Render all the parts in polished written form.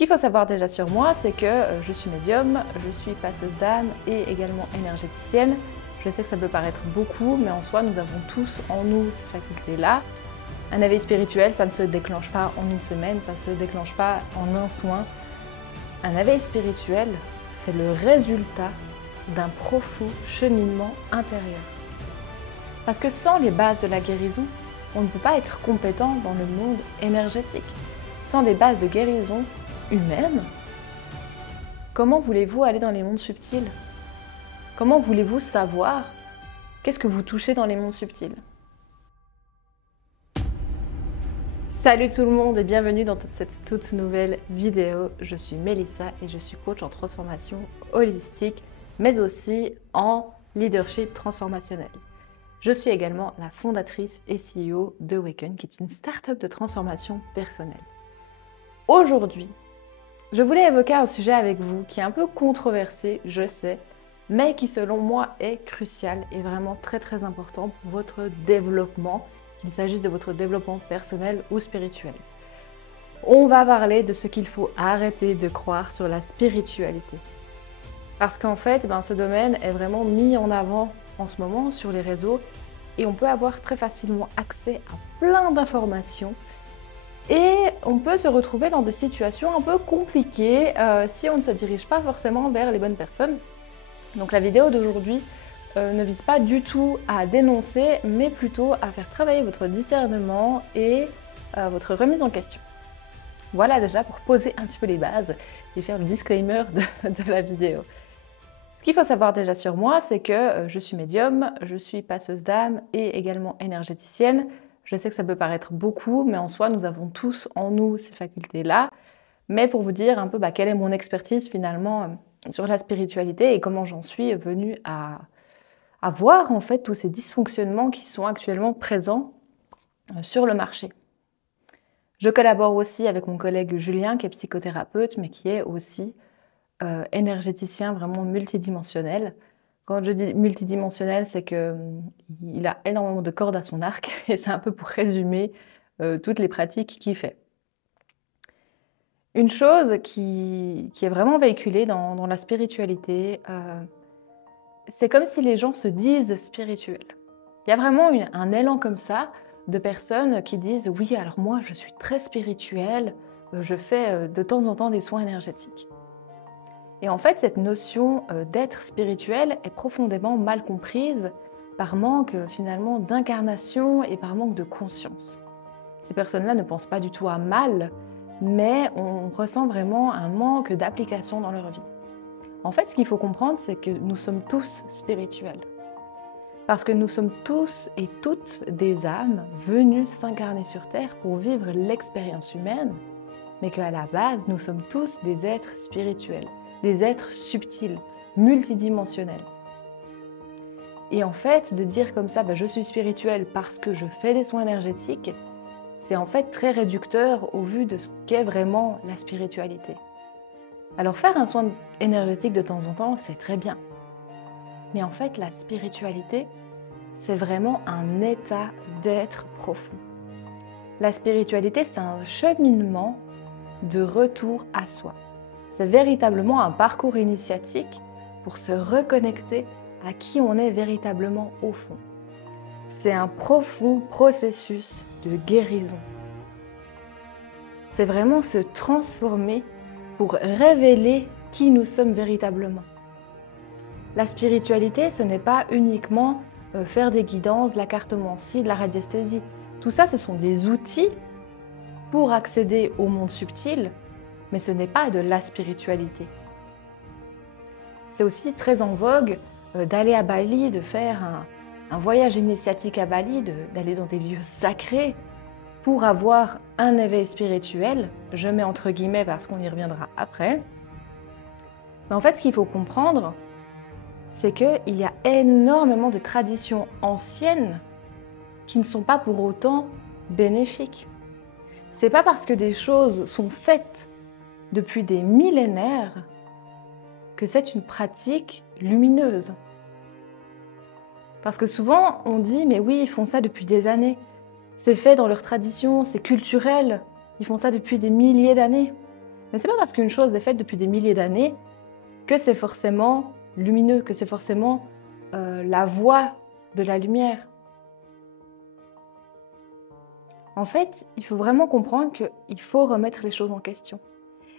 qu'il faut savoir déjà sur moi, c'est que je suis médium, je suis passeuse d'âme et également énergéticienne. Je sais que ça peut paraître beaucoup, mais en soi, nous avons tous en nous ces facultés-là. Un éveil spirituel, ça ne se déclenche pas en une semaine, ça ne se déclenche pas en un soin. Un éveil spirituel, c'est le résultat d'un profond cheminement intérieur. Parce que sans les bases de la guérison, on ne peut pas être compétent dans le monde énergétique. Sans des bases de guérison humaine, comment voulez-vous aller dans les mondes subtils? Comment voulez-vous savoir qu'est-ce que vous touchez dans les mondes subtils? Salut tout le monde et bienvenue dans cette toute nouvelle vidéo. Je suis Mélissa et je suis coach en transformation holistique, mais aussi en leadership transformationnel. Je suis également la fondatrice et CEO de Awaken, qui est une start-up de transformation personnelle. Aujourd'hui, je voulais évoquer un sujet avec vous qui est un peu controversé, je sais, mais qui selon moi est crucial et vraiment très important pour votre développement, qu'il s'agisse de votre développement personnel ou spirituel. On va parler de ce qu'il faut arrêter de croire sur la spiritualité. Parce qu'en fait, ce domaine est vraiment mis en avant en ce moment sur les réseaux et on peut avoir très facilement accès à plein d'informations et on peut se retrouver dans des situations un peu compliquées si on ne se dirige pas forcément vers les bonnes personnes. Donc la vidéo d'aujourd'hui ne vise pas du tout à dénoncer, mais plutôt à faire travailler votre discernement et votre remise en question. Voilà déjà pour poser un petit peu les bases et faire le disclaimer de la vidéo. Ce qu'il faut savoir déjà sur moi, c'est que je suis médium, je suis passeuse d'âme et également énergéticienne. Je sais que ça peut paraître beaucoup, mais en soi, nous avons tous en nous ces facultés-là. Mais pour vous dire un peu quelle est mon expertise finalement sur la spiritualité et comment j'en suis venue à voir en fait tous ces dysfonctionnements qui sont actuellement présents sur le marché. Je collabore aussi avec mon collègue Julien qui est psychothérapeute, mais qui est aussi énergéticien vraiment multidimensionnel. Quand je dis multidimensionnel, c'est qu'il a énormément de cordes à son arc et c'est un peu pour résumer toutes les pratiques qu'il fait. Une chose qui est vraiment véhiculée dans la spiritualité, c'est comme si les gens se disent spirituels. Il y a vraiment un élan comme ça de personnes qui disent « oui, alors moi je suis très spirituelle, je fais de temps en temps des soins énergétiques ». Et en fait, cette notion d'être spirituel est profondément mal comprise par manque finalement d'incarnation et par manque de conscience. Ces personnes-là ne pensent pas du tout à mal, mais on ressent vraiment un manque d'application dans leur vie. En fait, ce qu'il faut comprendre, c'est que nous sommes tous spirituels. Parce que nous sommes tous et toutes des âmes venues s'incarner sur Terre pour vivre l'expérience humaine, mais qu'à la base, nous sommes tous des êtres spirituels, des êtres subtils, multidimensionnels. Et en fait, de dire comme ça, je suis spirituel parce que je fais des soins énergétiques, c'est en fait très réducteur au vu de ce qu'est vraiment la spiritualité. Alors faire un soin énergétique de temps en temps, c'est très bien. Mais en fait, la spiritualité, c'est vraiment un état d'être profond. La spiritualité, c'est un cheminement de retour à soi. C'est véritablement un parcours initiatique pour se reconnecter à qui on est véritablement au fond. C'est un profond processus de guérison. C'est vraiment se transformer pour révéler qui nous sommes véritablement. La spiritualité, ce n'est pas uniquement faire des guidances, de la cartomancie, de la radiesthésie. Tout ça, ce sont des outils pour accéder au monde subtil, mais ce n'est pas de la spiritualité. C'est aussi très en vogue d'aller à Bali, de faire un voyage initiatique à Bali, d'aller dans des lieux sacrés pour avoir un éveil spirituel. Je mets entre guillemets parce qu'on y reviendra après. Mais en fait, ce qu'il faut comprendre, c'est qu'il y a énormément de traditions anciennes qui ne sont pas pour autant bénéfiques. C'est pas parce que des choses sont faites depuis des millénaires que c'est une pratique lumineuse. Parce que souvent, on dit « mais oui, ils font ça depuis des années. C'est fait dans leur tradition, c'est culturel. Ils font ça depuis des milliers d'années. » Mais c'est pas parce qu'une chose est faite depuis des milliers d'années que c'est forcément lumineux, que c'est forcément la voie de la lumière. En fait, il faut vraiment comprendre qu'il faut remettre les choses en question.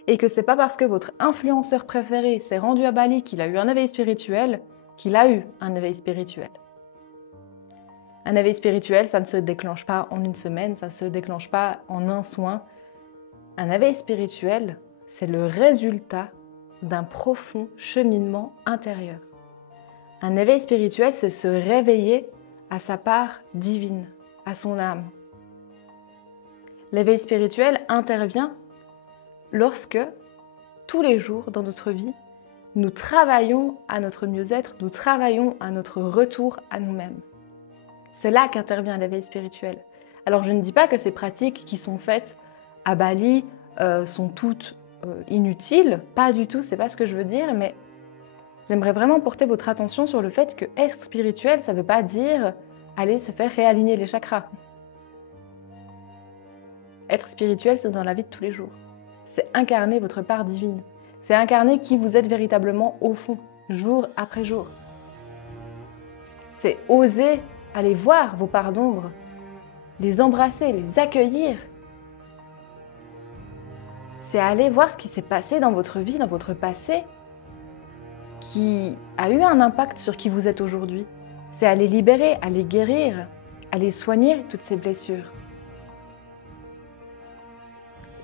Et que c'est pas parce que votre influenceur préféré s'est rendu à Bali qu'il a eu un éveil spirituel qu'il a eu un éveil spirituel. Un éveil spirituel, ça ne se déclenche pas en une semaine, ça ne se déclenche pas en un soin. Un éveil spirituel, c'est le résultat d'un profond cheminement intérieur. Un éveil spirituel, c'est se réveiller à sa part divine, à son âme. L'éveil spirituel intervient lorsque, tous les jours dans notre vie, nous travaillons à notre mieux-être, nous travaillons à notre retour à nous-mêmes. C'est là qu'intervient l'éveil spirituel. Alors je ne dis pas que ces pratiques qui sont faites à Bali sont toutes inutiles, pas du tout, c'est pas ce que je veux dire, mais j'aimerais vraiment porter votre attention sur le fait que être spirituel, ça ne veut pas dire aller se faire réaligner les chakras. Être spirituel, c'est dans la vie de tous les jours. C'est incarner votre part divine. C'est incarner qui vous êtes véritablement au fond, jour après jour. C'est oser aller voir vos parts d'ombre, les embrasser, les accueillir. C'est aller voir ce qui s'est passé dans votre vie, dans votre passé, qui a eu un impact sur qui vous êtes aujourd'hui. C'est aller libérer, aller guérir, aller soigner toutes ces blessures.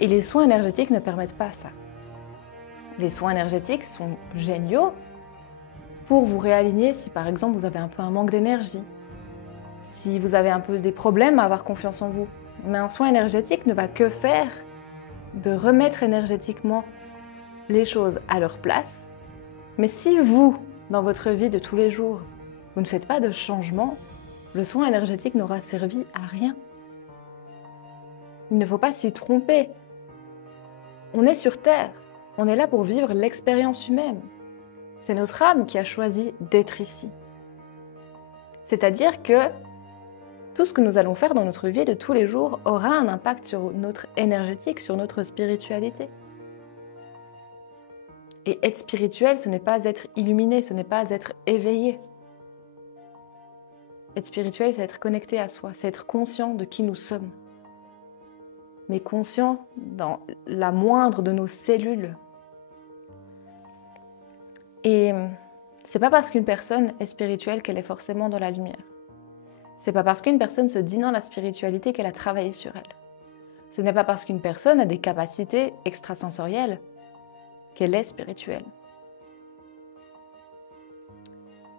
Et les soins énergétiques ne permettent pas ça. Les soins énergétiques sont géniaux pour vous réaligner si par exemple vous avez un peu un manque d'énergie, si vous avez un peu des problèmes à avoir confiance en vous. Mais un soin énergétique ne va que faire de remettre énergétiquement les choses à leur place. Mais si vous, dans votre vie de tous les jours, vous ne faites pas de changement, le soin énergétique n'aura servi à rien. Il ne faut pas s'y tromper. On est sur Terre, on est là pour vivre l'expérience humaine. C'est notre âme qui a choisi d'être ici. C'est-à-dire que tout ce que nous allons faire dans notre vie de tous les jours aura un impact sur notre énergétique, sur notre spiritualité. Et être spirituel, ce n'est pas être illuminé, ce n'est pas être éveillé. Être spirituel, c'est être connecté à soi, c'est être conscient de qui nous sommes. Mais conscient dans la moindre de nos cellules. Et c'est pas parce qu'une personne est spirituelle qu'elle est forcément dans la lumière. C'est pas parce qu'une personne se dit dans la spiritualité qu'elle a travaillé sur elle. Ce n'est pas parce qu'une personne a des capacités extrasensorielles qu'elle est spirituelle.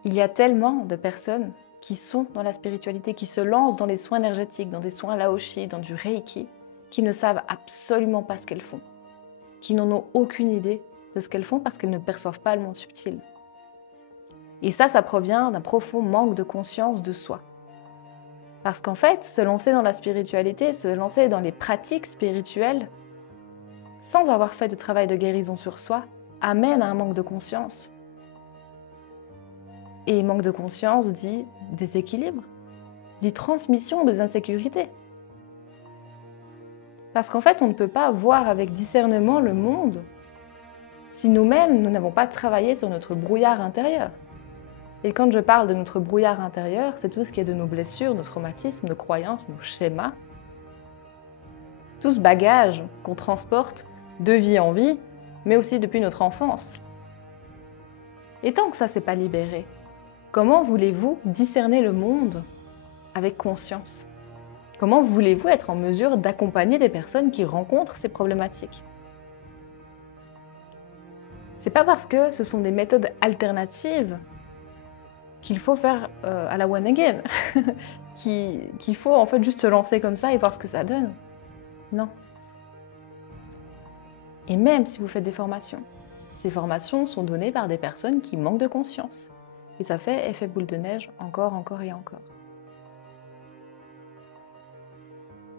Il y a tellement de personnes qui sont dans la spiritualité, qui se lancent dans les soins énergétiques, dans des soins laoshi, dans du reiki, qui ne savent absolument pas ce qu'elles font, qui n'en ont aucune idée de ce qu'elles font parce qu'elles ne perçoivent pas le monde subtil. Et ça provient d'un profond manque de conscience de soi. Parce qu'en fait, se lancer dans la spiritualité, se lancer dans les pratiques spirituelles, sans avoir fait de travail de guérison sur soi, amène à un manque de conscience. Et manque de conscience dit déséquilibre, dit transmission des insécurités. Parce qu'en fait, on ne peut pas voir avec discernement le monde si nous-mêmes, nous n'avons pas travaillé sur notre brouillard intérieur. Et quand je parle de notre brouillard intérieur, c'est tout ce qui est de nos blessures, nos traumatismes, nos croyances, nos schémas. Tout ce bagage qu'on transporte de vie en vie, mais aussi depuis notre enfance. Et tant que ça ne s'est pas libéré, comment voulez-vous discerner le monde avec conscience ? Comment voulez-vous être en mesure d'accompagner des personnes qui rencontrent ces problématiques ? C'est pas parce que ce sont des méthodes alternatives qu'il faut faire à la one again, qu'il faut en fait juste se lancer comme ça et voir ce que ça donne. Non. Et même si vous faites des formations, ces formations sont données par des personnes qui manquent de conscience. Et ça fait effet boule de neige encore et encore.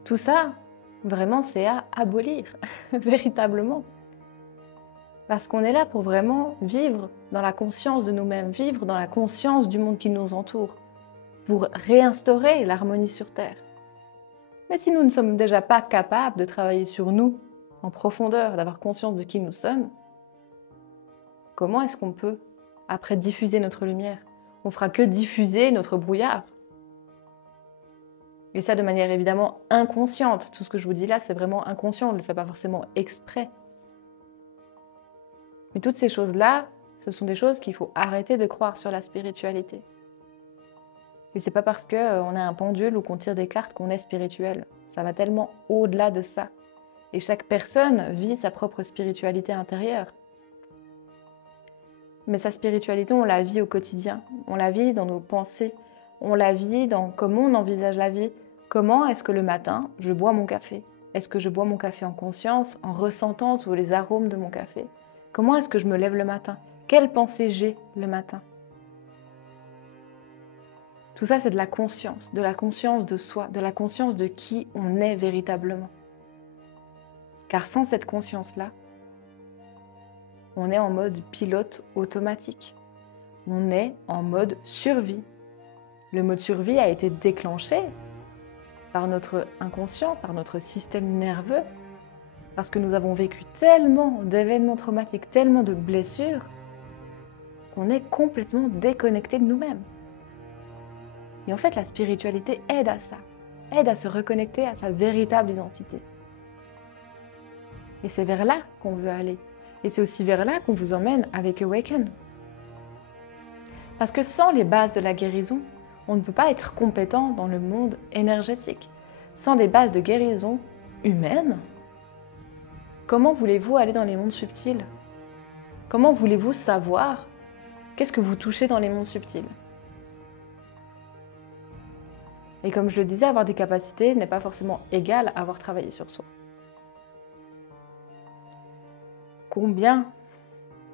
Tout ça, vraiment, c'est à abolir, véritablement. Parce qu'on est là pour vraiment vivre dans la conscience de nous-mêmes, vivre dans la conscience du monde qui nous entoure, pour réinstaurer l'harmonie sur Terre. Mais si nous ne sommes déjà pas capables de travailler sur nous en profondeur, d'avoir conscience de qui nous sommes, comment est-ce qu'on peut après diffuser notre lumière? On fera que diffuser notre brouillard. Et ça de manière évidemment inconsciente. Tout ce que je vous dis là, c'est vraiment inconscient, on ne le fait pas forcément exprès. Mais toutes ces choses-là, ce sont des choses qu'il faut arrêter de croire sur la spiritualité. Et c'est pas parce qu'on a un pendule ou qu'on tire des cartes qu'on est spirituel. Ça va tellement au-delà de ça. Et chaque personne vit sa propre spiritualité intérieure. Mais sa spiritualité, on la vit au quotidien. On la vit dans nos pensées. On la vit dans comment on envisage la vie. Comment est-ce que le matin, je bois mon café? Est-ce que je bois mon café en conscience, en ressentant tous les arômes de mon café? Comment est-ce que je me lève le matin? Quelle pensée j'ai le matin? Tout ça, c'est de la conscience de soi, de la conscience de qui on est véritablement. Car sans cette conscience-là, on est en mode pilote automatique. On est en mode survie. Le mode survie a été déclenché par notre inconscient, par notre système nerveux, parce que nous avons vécu tellement d'événements traumatiques, tellement de blessures, qu'on est complètement déconnecté de nous-mêmes. Et en fait, la spiritualité aide à ça, aide à se reconnecter à sa véritable identité. Et c'est vers là qu'on veut aller. Et c'est aussi vers là qu'on vous emmène avec Awaken. Parce que sans les bases de la guérison, on ne peut pas être compétent dans le monde énergétique. Sans des bases de guérison humaine, comment voulez-vous aller dans les mondes subtils? Comment voulez-vous savoir qu'est-ce que vous touchez dans les mondes subtils? Et comme je le disais, avoir des capacités n'est pas forcément égal à avoir travaillé sur soi. Combien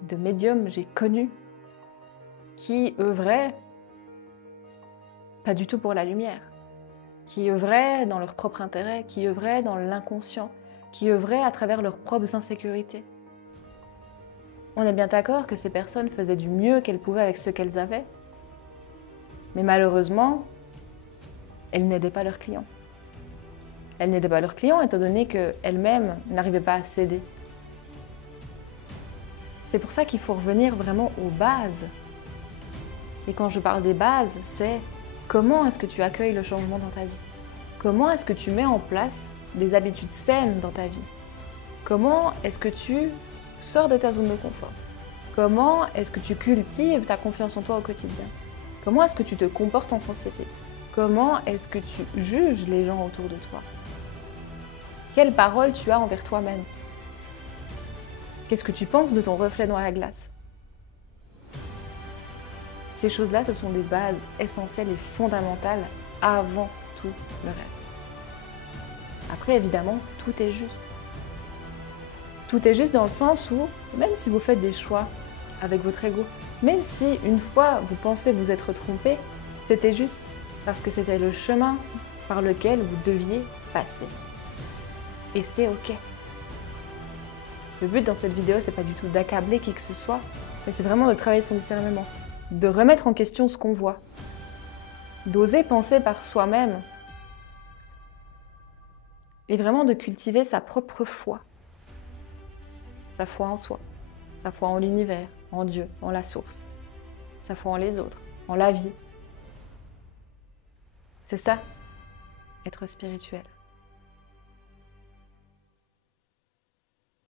de médiums j'ai connus qui œuvraient pas du tout pour la lumière, qui œuvraient dans leur propre intérêt, qui œuvraient dans l'inconscient, qui œuvraient à travers leurs propres insécurités. On est bien d'accord que ces personnes faisaient du mieux qu'elles pouvaient avec ce qu'elles avaient, mais malheureusement, elles n'aidaient pas leurs clients. Elles n'aidaient pas leurs clients étant donné qu'elles-mêmes n'arrivaient pas à céder. C'est pour ça qu'il faut revenir vraiment aux bases. Et quand je parle des bases, c'est comment est-ce que tu accueilles le changement dans ta vie? Comment est-ce que tu mets en place des habitudes saines dans ta vie? Comment est-ce que tu sors de ta zone de confort? Comment est-ce que tu cultives ta confiance en toi au quotidien? Comment est-ce que tu te comportes en société? Comment est-ce que tu juges les gens autour de toi? Quelles paroles tu as envers toi-même? Qu'est-ce que tu penses de ton reflet dans la glace? Ces choses-là, ce sont des bases essentielles et fondamentales avant tout le reste. Après, évidemment, tout est juste. Tout est juste dans le sens où, même si vous faites des choix avec votre ego, même si une fois vous pensez vous être trompé, c'était juste parce que c'était le chemin par lequel vous deviez passer. Et c'est ok. Le but dans cette vidéo, c'est pas du tout d'accabler qui que ce soit, mais c'est vraiment de travailler son discernement, de remettre en question ce qu'on voit, d'oser penser par soi-même et vraiment de cultiver sa propre foi. Sa foi en soi, sa foi en l'univers, en Dieu, en la source, sa foi en les autres, en la vie. C'est ça, être spirituel.